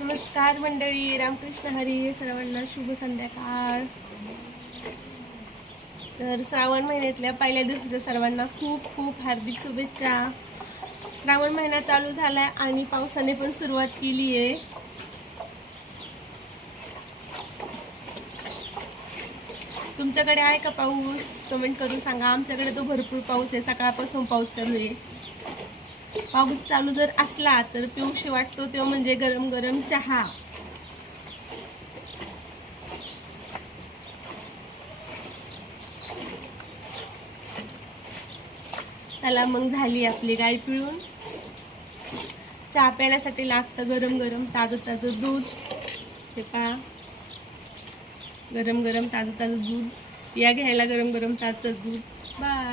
नमस्कार मंडळी, रामकृष्ण हरी. सर्वांना शुभ संध्याकाळ. तर श्रावण महिन्यातल्या पहिल्या दिवसाच्या सर्वांना खूप खूप हार्दिक शुभेच्छा. श्रावण महिना चालू झालाय आणि पावसाने पण सुरुवात केली आहे. तुमच्याकडे आहे का पाऊस? कमेंट करून सांगा. आमच्याकडे तो भरपूर पाऊस आहे. सकाळपासून पाऊस चालू आहे. पाऊस चालू जर असला तर पिऊशी वाटतो तो म्हणजे गरम गरम चहा. चला मग, झाली आपली गाय पिळून. चहा प्यायण्यासाठी लागतं गरम गरम ताजं ताजं दूध. हे पहा, गरम गरम ताजं ताजं दूध. या घ्यायला गरम गरम ताजं दूध. बाय.